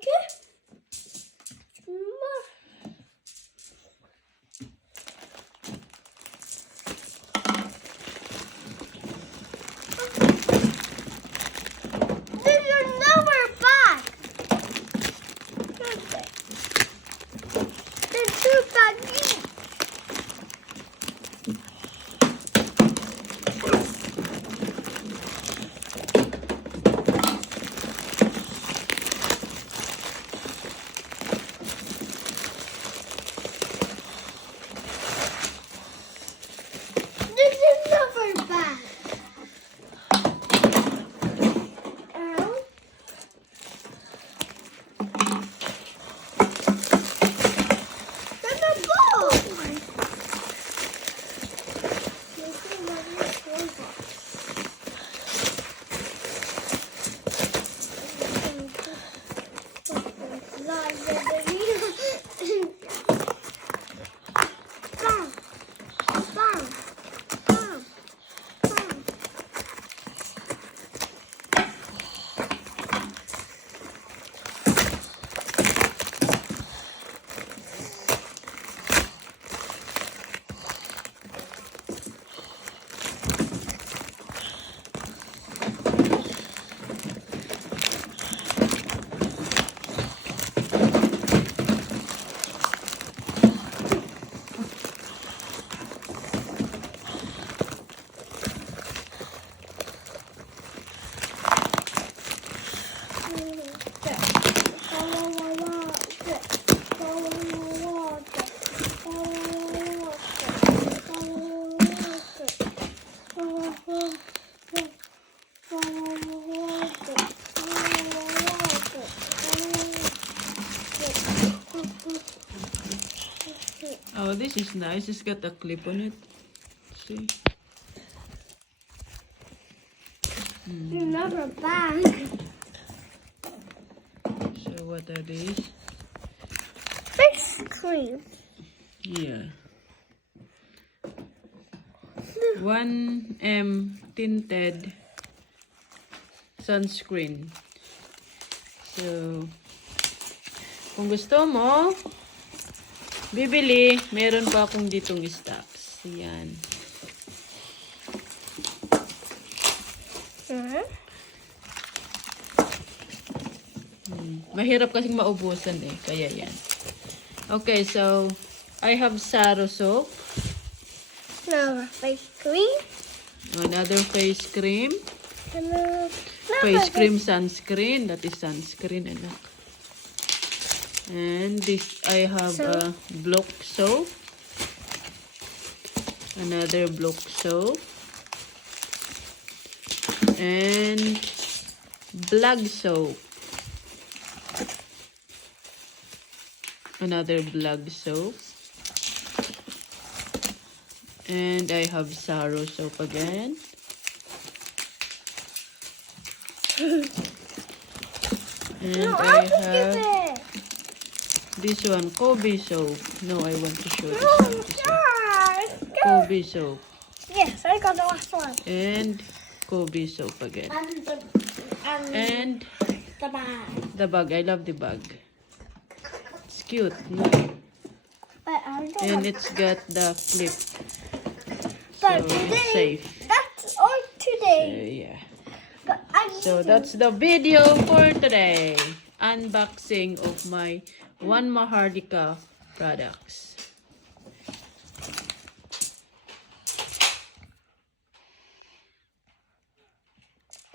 Okay. There's another bag. Okay. There's two bags. There's another bag. There's a ball. Oh, this is nice. It's got a clip on it. See? Another bag. So what are these? Ice cream. Yeah. 1M tinted sunscreen. So, kung gusto mo, bibili, meron pa akong ditong stocks. Yan. Mahirap kasing maubusan eh. Kaya yan. Okay, so, I have Saro soap. Another face cream. Another face cream. Another Face cream sunscreen. That is sunscreen, anak. And this, I have a block soap. Another block soap. And blood soap. Another blood soap. And I have Saro soap again. And I have this one, Kobe soap. No, I want to show this one. Kobe soap. Yes, I got the last one. And Kobe soap again. And The bag. the bag. I love the bag. It's cute, no? But I don't And it's got the clip. But So it's safe. that's all today. Yeah. But I So that's the video for today. Unboxing of my One Maharlika products.